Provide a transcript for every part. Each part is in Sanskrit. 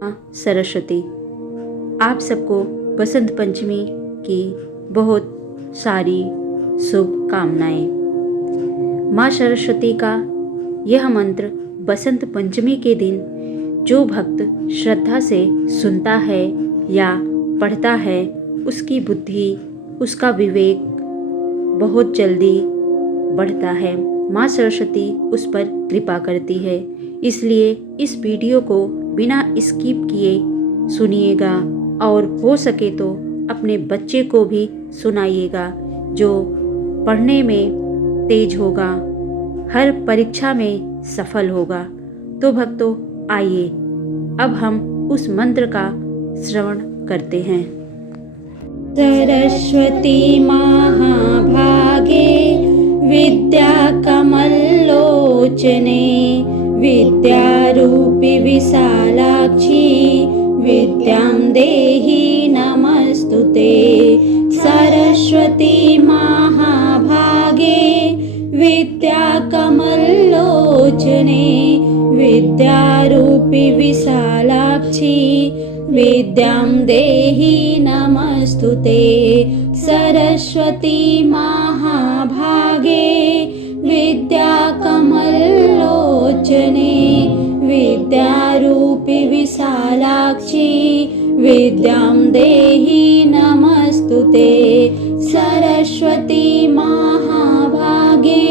सरस्वती। आप सबको बसंत पंचमी की बहुत सारी शुभकामनाएं। माँ सरस्वती का यह मंत्र बसंत पंचमी के दिन जो भक्त श्रद्धा से सुनता है या पढ़ता है, उसकी बुद्धि, उसका विवेक बहुत जल्दी बढ़ता है। माँ सरस्वती उस पर कृपा करती है। इसलिए इस वीडियो को बिना स्किप किए सुनिएगा और हो सके तो अपने बच्चे को भी सुनाइएगा, जो पढ़ने में तेज होगा, हर परीक्षा में सफल होगा। तो भक्तों, आइए अब हम उस मंत्र का श्रवण करते हैं। सरस्वती महाभागे विद्या कमलोचने विद्यारूपी विशालाक्षी विद्यां देहि नमस्तुते। सरस्वती महाभागे विद्या कमलोचने विद्यारूपी विशालाक्षी विद्यां देहि नमस्तुते। सरस्वती महाभागे विद्या कमलोचने विद्यारूपी विशालाक्षी विद्यां देहि नमस्तुते। सरस्वती महाभागे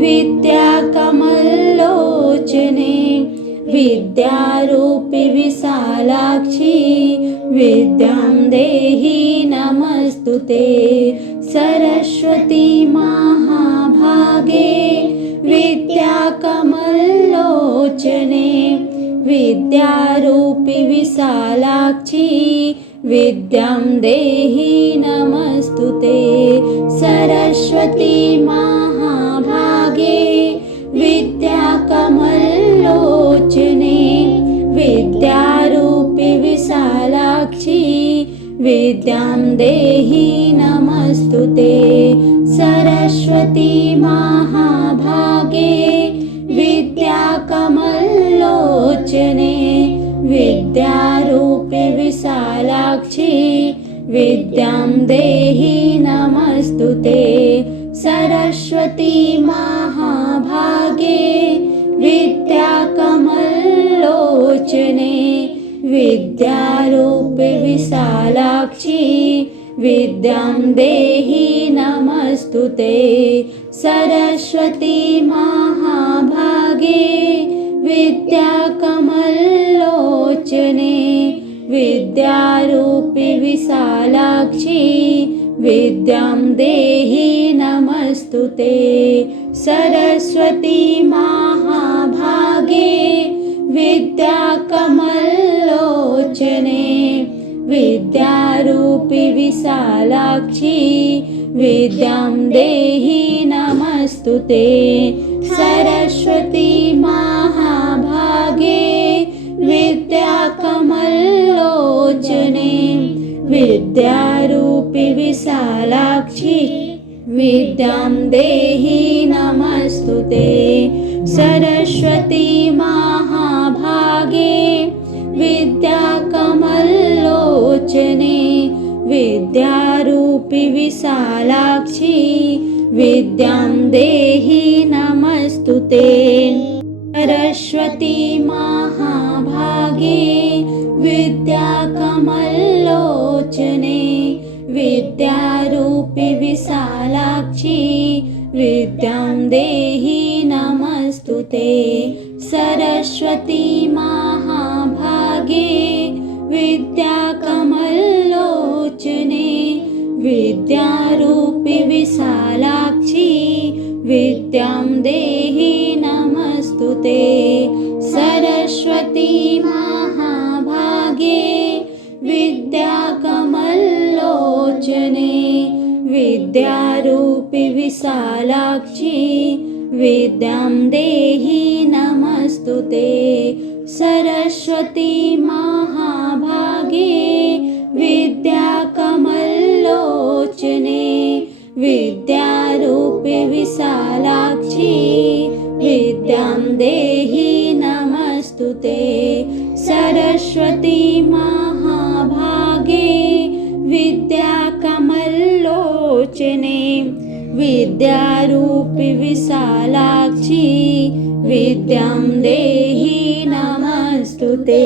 विद्या कमलोचने विद्यारूपी विशालाक्षी विद्यां देहि नमस्तुते। सरस्वती महाभागे विद्या कमलोचने विद्यारूपी विशालाक्षी विद्यां देहि नमस्तुते। सरस्वती महाभागे विद्या कमलोचने विद्यारूपी विशालाक्षी विद्यां देहि नमस्तुते। सरस्वती महाभागे विद्या कमलोचने विद्यारूपी विशालाक्षी विद्यां देहि नमस्तुते। सरस्वती महाभागे विद्या कमलोचने विद्यारूपी विशालाक्षी विद्यां देहि नमस्तुते। सरस्वती महाभागे विद्या कमलोचने विद्यारूपी विशालाक्षी विद्यां देहि नमस्तुते। सरस्वती महाभागे विद्या कमलोचने विद्यारूपी विशालाक्षी विद्यां देहि नमस्तुते। सरस्वती महाभागे विद्या कमलोचने विद्यारूपी विशालाक्षी विद्यां देहि नमस्तुते। सरस्वती महाभागे विद्या कमलोचने विद्यारूपी विशालाक्षी विद्यां देहि नमस्तुते। सरस्वती महाभागे विद्या कमलोचने विद्यारूपी विशालाक्षी विद्यां देहि नमस्तुते। सरस्वती महाभागे विद्या कमलोचने विद्यारूपी विशालाक्षी विद्यां देहि नमस्तुते। सरस्वती महाभागे विद्या कमलोचने विद्यारूपी विशालाक्षी विद्यां देहि नमस्तुते। सरस्वती महाभागे विद्या कमलोचने विद्यारूपी विशालाक्षी विद्यां देहि नमस्तुते। सरस्वती सरस्वती महाभागे विद्याकमलोचने विद्यारूपि विशालाक्षी विद्यां देहि नमस्तुते।